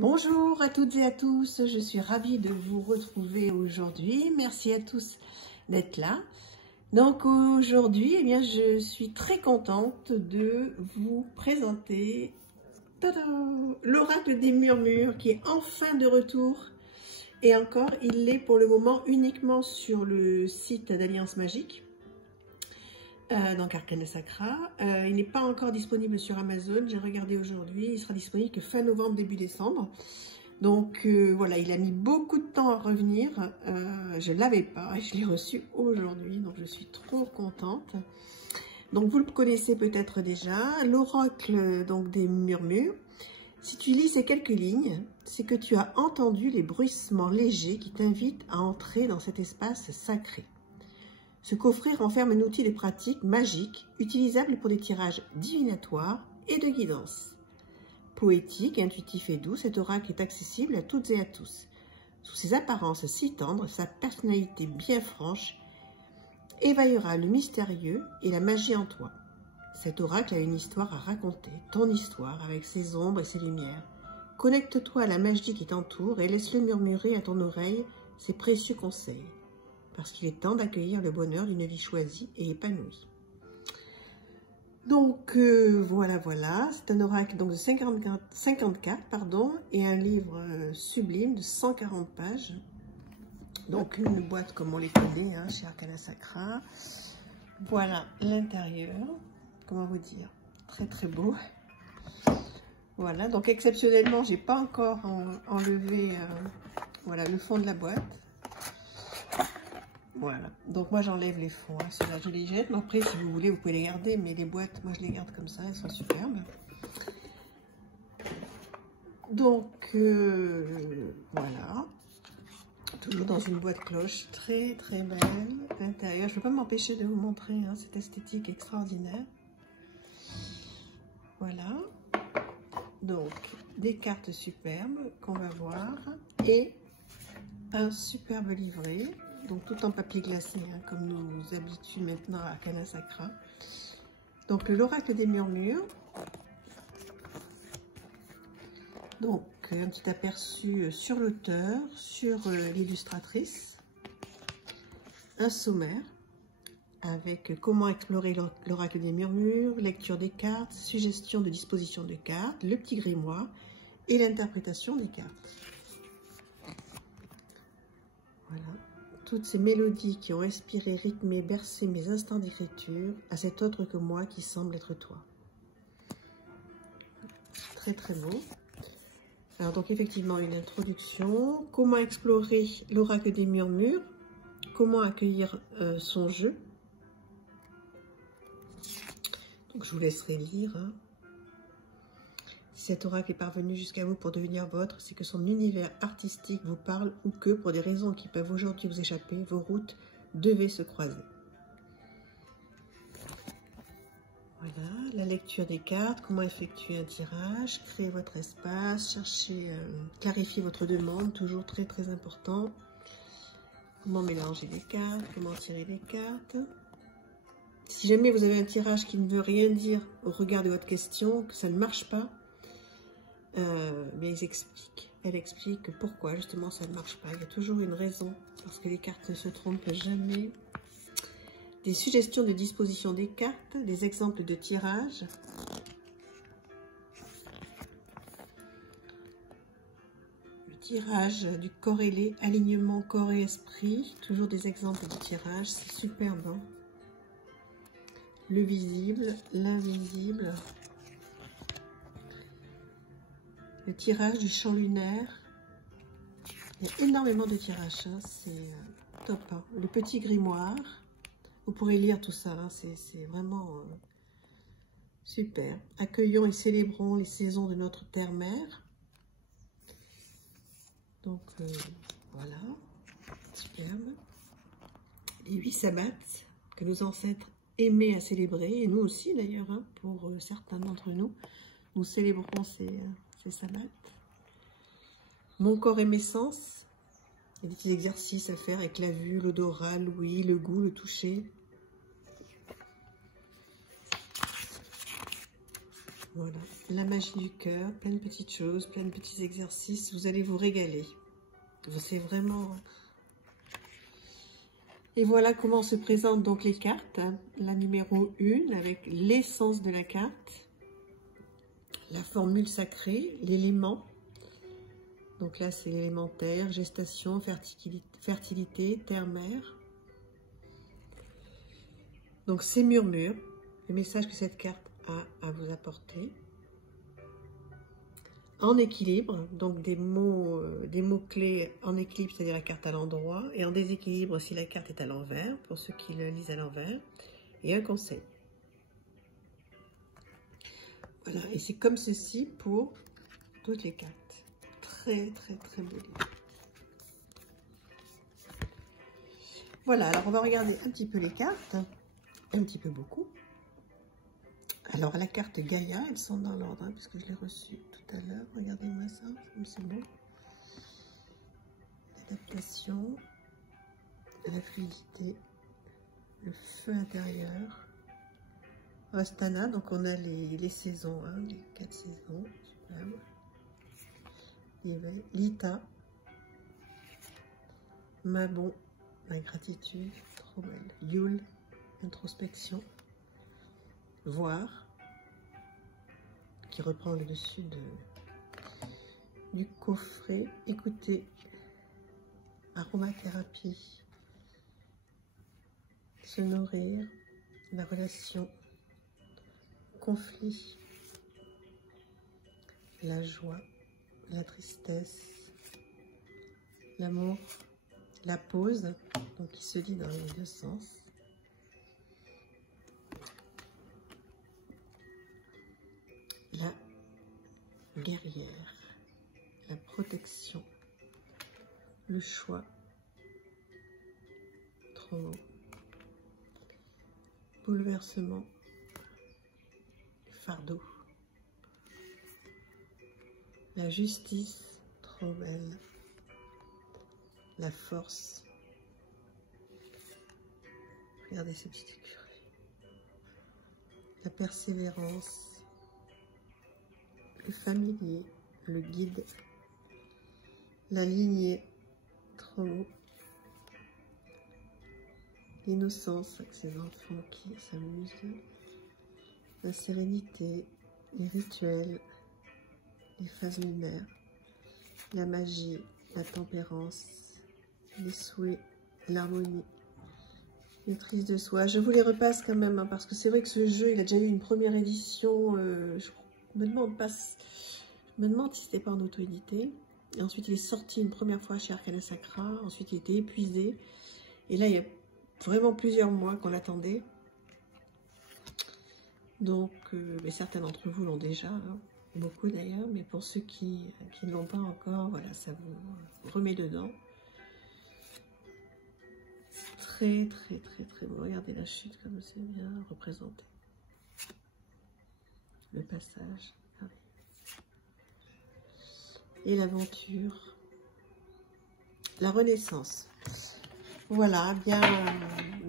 Bonjour à toutes et à tous, je suis ravie de vous retrouver aujourd'hui. Merci à tous d'être là. Donc aujourd'hui, je suis très contente de vous présenter l'oracle des murmures qui est enfin de retour. Et encore, il l'est pour le moment uniquement sur le site d'Alliance Magique. Donc Arcana Sacra. Il n'est pas encore disponible sur Amazon, j'ai regardé aujourd'hui, il sera disponible que fin novembre, début décembre. Donc voilà, il a mis beaucoup de temps à revenir, je ne l'avais pas et je l'ai reçu aujourd'hui, donc je suis trop contente. Donc vous le connaissez peut-être déjà, l'oracle des murmures. Si tu lis ces quelques lignes, c'est que tu as entendu les bruissements légers qui t'invitent à entrer dans cet espace sacré. Ce coffret renferme un outil de pratique magique utilisable pour des tirages divinatoires et de guidance. Poétique, intuitif et doux, cet oracle est accessible à toutes et à tous. Sous ses apparences si tendres, sa personnalité bien franche éveillera le mystérieux et la magie en toi. Cet oracle a une histoire à raconter, ton histoire avec ses ombres et ses lumières. Connecte-toi à la magie qui t'entoure et laisse-le murmurer à ton oreille ses précieux conseils. Parce qu'il est temps d'accueillir le bonheur d'une vie choisie et épanouie. Donc voilà, c'est un oracle de 54 et un livre sublime de 140 pages. Donc une boîte comme on les connaît chez Arcana Sacra. Voilà l'intérieur, comment vous dire, très très beau. Voilà, donc exceptionnellement, j'ai pas encore enlevé voilà, le fond de la boîte. Voilà, donc moi j'enlève les fonds, ceux-là je les jette, mais après si vous voulez vous pouvez les garder, mais les boîtes moi je les garde comme ça, elles sont superbes. Donc voilà, toujours dans une boîte cloche, très très belle, l'intérieur, je ne peux pas m'empêcher de vous montrer cette esthétique extraordinaire. Voilà, donc des cartes superbes qu'on va voir, et un superbe livret. Donc tout en papier glacé, comme nous habitue maintenant à Arcana Sacra. Donc l'oracle des murmures. Donc un petit aperçu sur l'auteur, sur l'illustratrice. Un sommaire avec comment explorer l'oracle des murmures, lecture des cartes, suggestion de disposition de cartes, le petit grimoire et l'interprétation des cartes. Voilà. Toutes ces mélodies qui ont inspiré, rythmé, bercé mes instants d'écriture à cet autre que moi qui semble être toi. Très très beau. Alors donc effectivement une introduction. Comment explorer l'oracle des murmures. Comment accueillir son jeu. Donc je vous laisserai lire. Si cet oracle est parvenu jusqu'à vous pour devenir vôtre, c'est que son univers artistique vous parle ou que, pour des raisons qui peuvent aujourd'hui vous échapper, vos routes devaient se croiser. Voilà, la lecture des cartes, comment effectuer un tirage, créer votre espace, chercher, clarifier votre demande, toujours très très important. Comment mélanger les cartes, comment tirer les cartes. Si jamais vous avez un tirage qui ne veut rien dire au regard de votre question, que ça ne marche pas, mais elle explique pourquoi justement ça ne marche pas. Il y a toujours une raison, parce que les cartes ne se trompent jamais. Des suggestions de disposition des cartes, des exemples de tirage. Le tirage du corrélé, alignement corps et esprit, toujours des exemples de tirage, c'est superbe. Le visible, l'invisible. Le tirage du champ lunaire. Il y a énormément de tirages, c'est top. Le petit grimoire. Vous pourrez lire tout ça, c'est vraiment super. Accueillons et célébrons les saisons de notre terre-mère. Donc voilà, superbe. Les 8 sabbats que nos ancêtres aimaient à célébrer, et nous aussi d'ailleurs, pour certains d'entre nous, nous célébrons ces sabbats. Mon corps et mes sens. Il y a des petits exercices à faire avec la vue, l'odorat, l'ouïe, le goût, le toucher. Voilà, la magie du cœur, plein de petites choses, plein de petits exercices. Vous allez vous régaler. C'est vraiment... Et voilà comment se présentent donc les cartes. La numéro 1 avec l'essence de la carte, la formule sacrée, l'élément. Donc là, c'est l'élémentaire, gestation, fertilité, terre-mère. Donc c'est murmure, le message que cette carte a à vous apporter. En équilibre, donc des mots clés en équilibre, c'est-à-dire la carte à l'endroit, et en déséquilibre si la carte est à l'envers, pour ceux qui le lisent à l'envers, et un conseil. Voilà, et c'est comme ceci pour toutes les cartes. Très, très, très beau livre. Voilà, alors on va regarder un petit peu les cartes, un petit peu beaucoup. Alors la carte Gaïa, elles sont dans l'ordre, hein, puisque je l'ai reçue tout à l'heure. Regardez-moi ça, c'est beau. L'adaptation, la fluidité, le feu intérieur. Astana, donc on a les saisons, hein, les 4 saisons. Lita, Mabon, la gratitude, trop belle. Yule, introspection. Voir, qui reprend le dessus du coffret. Écouter, aromathérapie. Se nourrir, la relation. Conflit, la joie, la tristesse, l'amour, la pause, donc qui se lit dans les deux sens. La guerrière, la protection, le choix, trop beau, bouleversement, fardeau, la justice, trop belle, la force, regardez ces petites écureuils, la persévérance, le familier, le guide, la lignée, trop beau, l'innocence avec ces enfants qui s'amusent, la sérénité, les rituels, les phases lunaires, la magie, la tempérance, les souhaits, l'harmonie, maîtrise de soi. Je vous les repasse quand même, hein, parce que c'est vrai que ce jeu, il a déjà eu une première édition, je me demande si c'était pas en auto-édité. Et ensuite, il est sorti une première fois chez Arcana Sacra. Ensuite, il était épuisé. Et là, il y a vraiment plusieurs mois qu'on l'attendait. Donc, mais certains d'entre vous l'ont déjà, hein, beaucoup d'ailleurs. Mais pour ceux qui ne l'ont pas encore, voilà, ça vous remet dedans. Très, très, très, très beau. Regardez la chute comme c'est bien représenté. Le passage. Et l'aventure, la renaissance. Voilà, bien,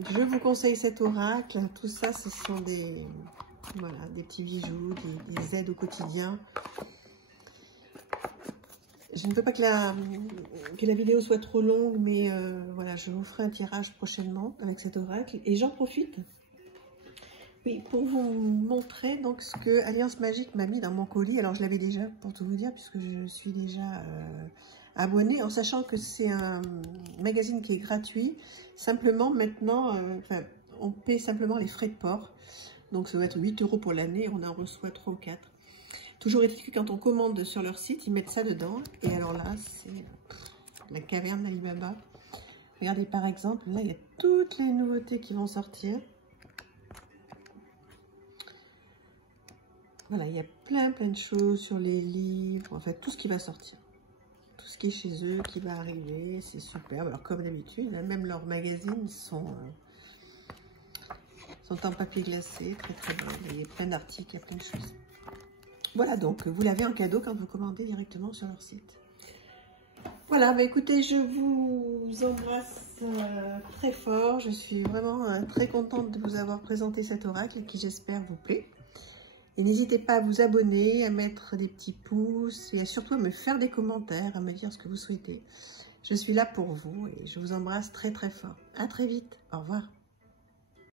je vous conseille cet oracle. Tout ça, ce sont des, voilà, des petits bijoux, des aides au quotidien. Je ne veux pas que la vidéo soit trop longue, mais voilà, je vous ferai un tirage prochainement avec cet oracle. Et j'en profite, oui, pour vous montrer donc ce que Alliance Magique m'a mis dans mon colis. Alors je l'avais déjà, pour tout vous dire, puisque je suis déjà abonnée, en sachant que c'est un magazine qui est gratuit. Simplement maintenant, enfin, on paie simplement les frais de port. Donc ça va être 8 € pour l'année, on en reçoit 3 ou 4. Toujours est-il que quand on commande sur leur site, ils mettent ça dedans. Et alors là, c'est la caverne d'Alibaba. Regardez par exemple, là il y a toutes les nouveautés qui vont sortir. Voilà, il y a plein de choses sur les livres, en fait, tout ce qui va sortir. Tout ce qui est chez eux, qui va arriver, c'est superbe. Alors, comme d'habitude, même leurs magazines sont en papier glacé, très très bien. Il y a plein d'articles, il y a plein de choses. Voilà, donc, vous l'avez en cadeau quand vous commandez directement sur leur site. Voilà, bah écoutez, je vous embrasse très fort. Je suis vraiment très contente de vous avoir présenté cet oracle qui, j'espère, vous plaît. Et n'hésitez pas à vous abonner, à mettre des petits pouces et surtout à me faire des commentaires, à me dire ce que vous souhaitez. Je suis là pour vous et je vous embrasse très très fort. À très vite. Au revoir.